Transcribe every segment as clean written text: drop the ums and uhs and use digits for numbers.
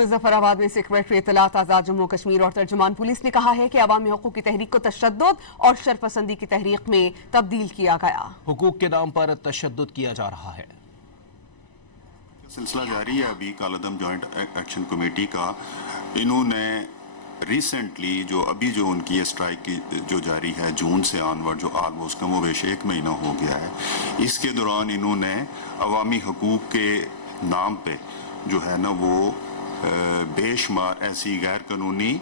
मुजफ्फराबाद में सेक्रेटरी इत्तलात आज़ाद जम्मू कश्मीर और तर्जुमान पुलिस ने कहा है कि अवामी हकूक़ की तहरीक को तशद्दुद और शरपसंदी की तहरीक में तब्दील किया गया। हुकूक के नाम पर तशद्दुद किया जा रहा है। सिलसिला जारी है अभी कालादम जॉइंट एक्शन कमेटी का। इन्होंने रिसेंटली जो उनकी ये स्ट्राइक की जो जारी है जून से ऑनवर्ड, जो ऑलमोस्ट कम वेश 1 महीना हो गया है, इसके दौरान इन्होंने अवामी हकूक़ के नाम पे जो है ना वो बेशुमार ऐसी गैर कानूनी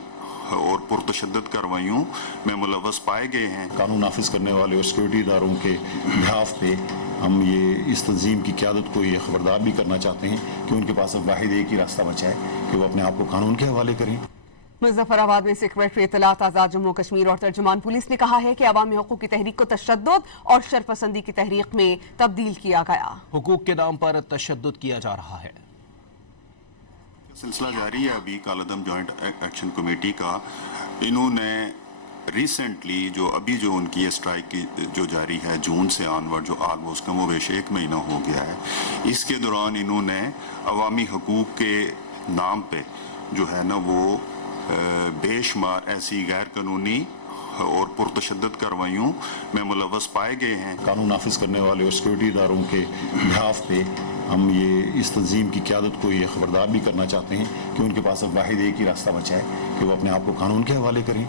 और पुरतशद्दुद कार्रवाइयों में मुलव्वस पाए गए हैं। कानून नाफिज करने वाले और सिक्योरिटी इदारों के बिहाफ पे हम ये इस तंजीम की क़यादत को ये खबरदार भी करना चाहते हैं कि उनके पास अब वाहिद एक ही रास्ता बचा है कि वो अपने आप को कानून के हवाले करें। मुजफ्फराबाद में सेक्रेटरी इत्तलात आज़ाद जम्मू कश्मीर और तर्जुमान पुलिस ने कहा है कि अवामी हकूक़ की तहरीक को तशद्दुद और शरपसंदी की तहरीक में तब्दील किया गया। हुकूक के नाम पर तशद्दुद किया जा रहा है। सिलसिला जारी है अभी कालादम जॉइंट एक्शन कमेटी का। इन्होंने रिसेंटली जो उनकी ये स्ट्राइक की जो जारी है जून से ऑनवर्ड, जो ऑलमोस्ट कम वेश 1 महीना हो गया है, इसके दौरान इन्होंने अवामी हकूक़ के नाम पे जो है ना वो बेशुमार ऐसी गैर कानूनी और पुरतशद्दुद कार्रवाइयों में मुलव्वस पाए गए हैं। कानून नाफिज करने वाले और सिक्योरिटी इदारों के बिहाफ पे हम ये इस तंजीम की क़यादत को ये खबरदार भी करना चाहते हैं कि उनके पास अब वाहिद एक ही रास्ता बचा है कि वो अपने आप को कानून के हवाले करें।